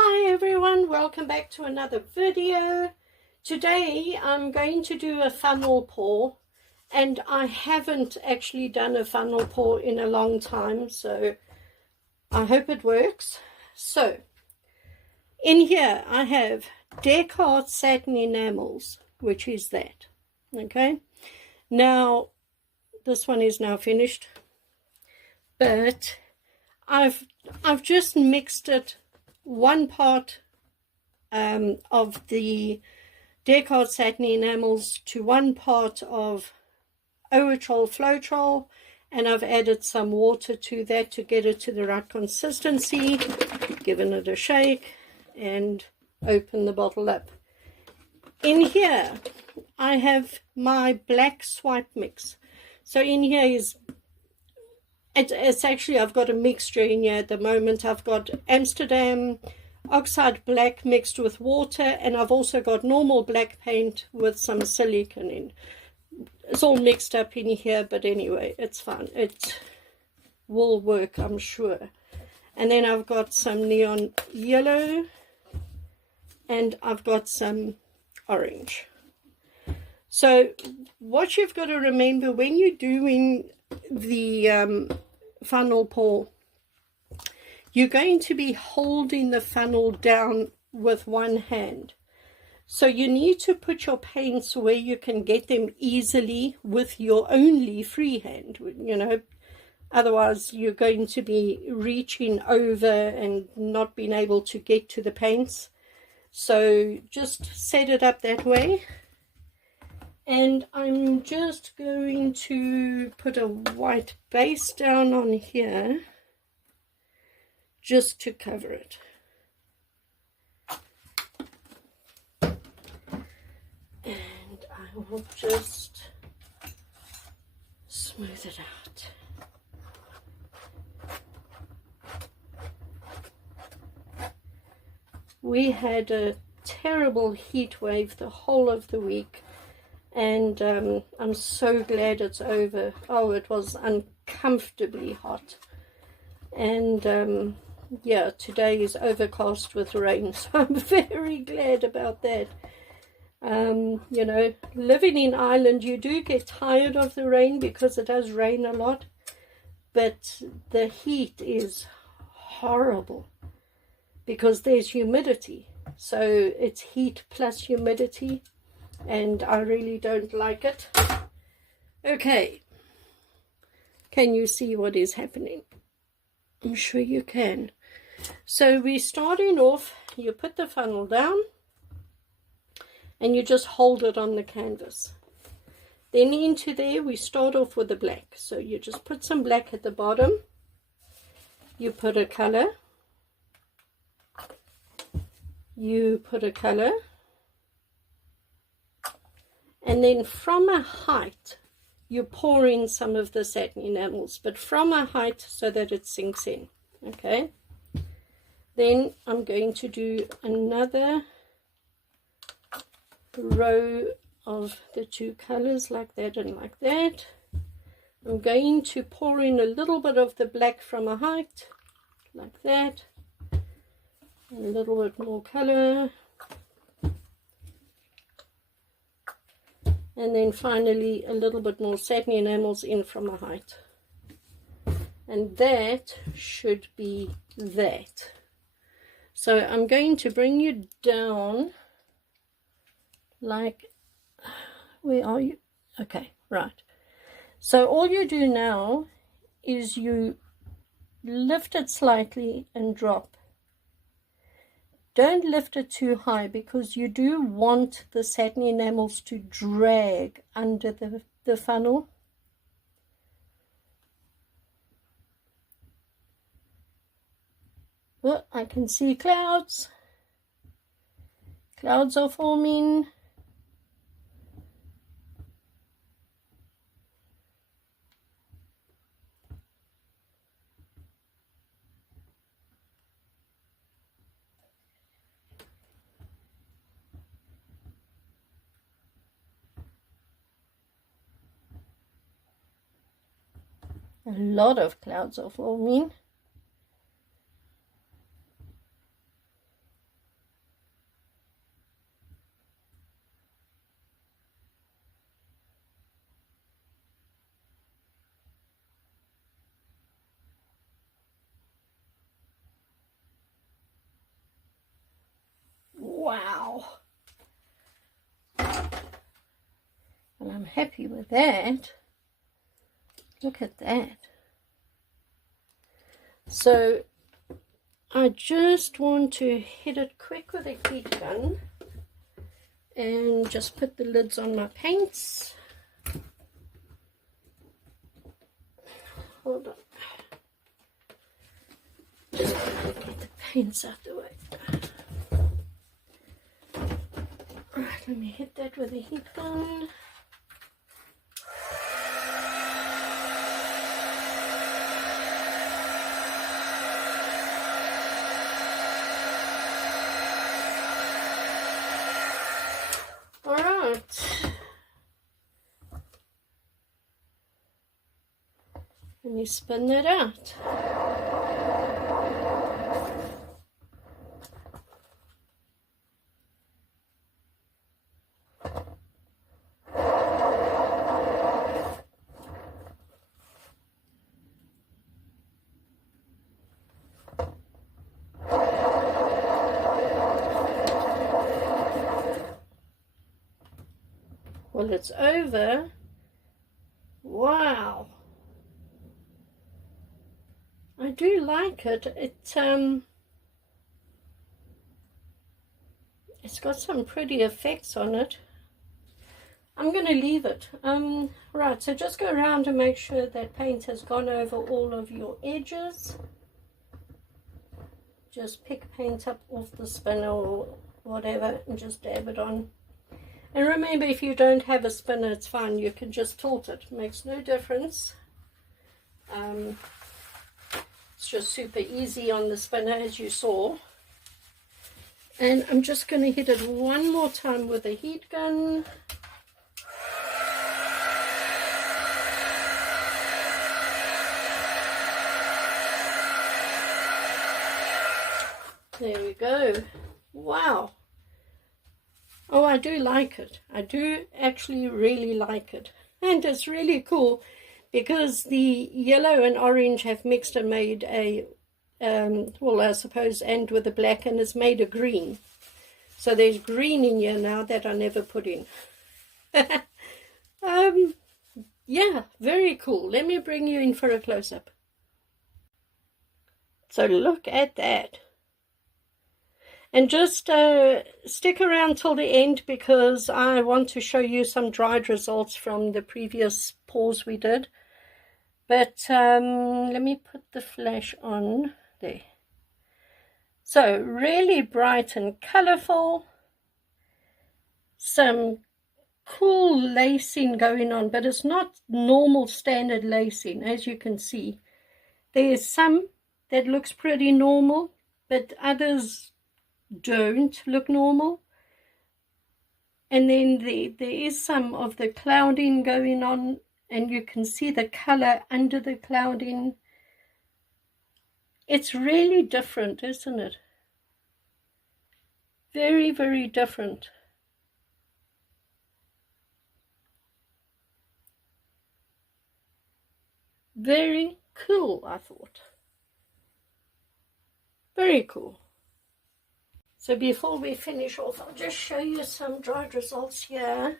Hi everyone, welcome back to another video. Today I'm going to do a funnel pour, and I haven't actually done a funnel pour in a long time, so I hope it works. So in here I have CapCut satin enamels, which is that. Okay, now this one is now finished, but I've just mixed it, one part of the CapCut satin enamels to one part of Acrylic Floetrol, and I've added some water to that to get it to the right consistency, given it a shake, and open the bottle up. In here I have my black swipe mix. So in here is it's actually, I've got a mixture in here at the moment. I've got Amsterdam oxide black mixed with water, and I've also got normal black paint with some silicone in. It's all mixed up in here, but anyway, it's fine. It will work, I'm sure. And then I've got some neon yellow, and I've got some orange. So what you've got to remember when you're doing the funnel pour, you're going to be holding the funnel down with one hand. So you need to put your paints where you can get them easily with your only free hand, you know, otherwise you're going to be reaching over and not being able to get to the paints. So just set it up that way. And I'm just going to put a white base down on here just to cover it. And I will just smooth it out. We had a terrible heat wave the whole of the week, and I'm so glad it's over. Oh, it was uncomfortably hot. And yeah, today is overcast with rain, so I'm very glad about that. You know, living in Ireland, you do get tired of the rain because it does rain a lot, but the heat is horrible because there's humidity. So it's heat plus humidity, and I really don't like it. Okay, can you see what is happening? I'm sure you can. So we're starting off, you put the funnel down and you just hold it on the canvas. Then into there we start off with the black. So you just put some black at the bottom, you put a color, you put a color, and then from a height you pour in some of the satin enamels, but from a height so that it sinks in. Okay, then I'm going to do another row of the two colors like that and like that. I'm going to pour in a little bit of the black from a height like that, and a little bit more color, and then finally a little bit more satin enamels in from a height. And that should be that. So I'm going to bring you down like, where are you? Okay, right. So all you do now is you lift it slightly and drop. Don't lift it too high because you do want the satin enamels to drag under the funnel. Oh, I can see clouds. Clouds are forming. A lot of clouds are forming. Wow. And I'm happy with that. Look at that. So I just want to hit it quick with a heat gun and just put the lids on my paints. Hold on. Just get the paints out the way. Right, let me hit that with a heat gun. Let me spin that out. Well, it's over. Wow. I do like it. It's got some pretty effects on it. I'm going to leave it. Right, so just go around and make sure that paint has gone over all of your edges. Just pick paint up off the spinner or whatever and just dab it on. And remember, if you don't have a spinner, it's fine. You can just tilt it. It makes no difference. It's just super easy on the spinner, as you saw. And I'm just going to hit it one more time with a heat gun. There we go. Wow. Oh, I do like it. I do actually really like it. And it's really cool because the yellow and orange have mixed and made a, well, I suppose, and with the black, and it's made a green. So there's green in here now that I never put in. Yeah, very cool. Let me bring you in for a close-up. So look at that. And just stick around till the end because I want to show you some dried results from the previous pours we did. But let me put the flash on there. So really bright and colorful. Some cool lacing going on, but it's not normal standard lacing, as you can see. There's some that looks pretty normal, but others don't look normal. And then there is some of the clouding going on, and you can see the color under the clouding. It's really different, isn't it? Very, very different. Very cool, I thought. Very cool. So before we finish off, I'll just show you some dried results here.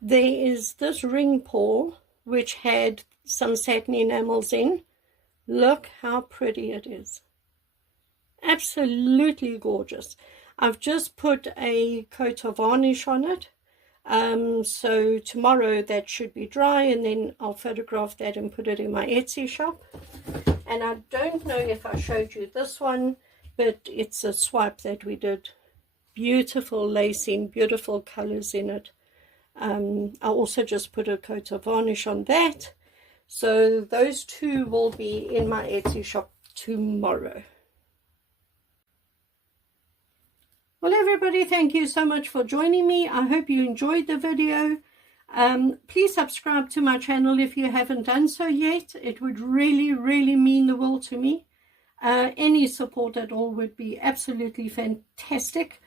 There is this ring pour, which had some satin enamels in. Look how pretty it is. Absolutely gorgeous. I've just put a coat of varnish on it. So tomorrow that should be dry, and then I'll photograph that and put it in my Etsy shop. And I don't know if I showed you this one, but it's a swipe that we did. Beautiful lacing, beautiful colors in it. I also just put a coat of varnish on that. So those two will be in my Etsy shop tomorrow. Well, everybody, thank you so much for joining me. I hope you enjoyed the video. Please subscribe to my channel if you haven't done so yet. It would really, really mean the world to me. Any support at all would be absolutely fantastic.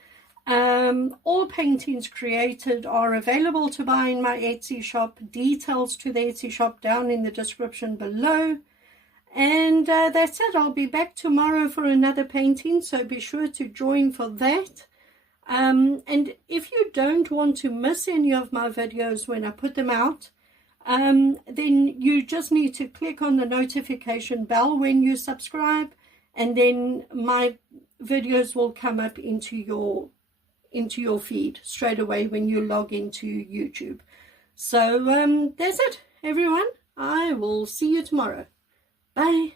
All paintings created are available to buy in my Etsy shop. Details to the Etsy shop down in the description below. And that's it. I'll be back tomorrow for another painting, so be sure to join for that. And if you don't want to miss any of my videos when I put them out, then you just need to click on the notification bell when you subscribe, and then my videos will come up into your feed straight away when you log into YouTube. So that's it, everyone. I will see you tomorrow. Bye.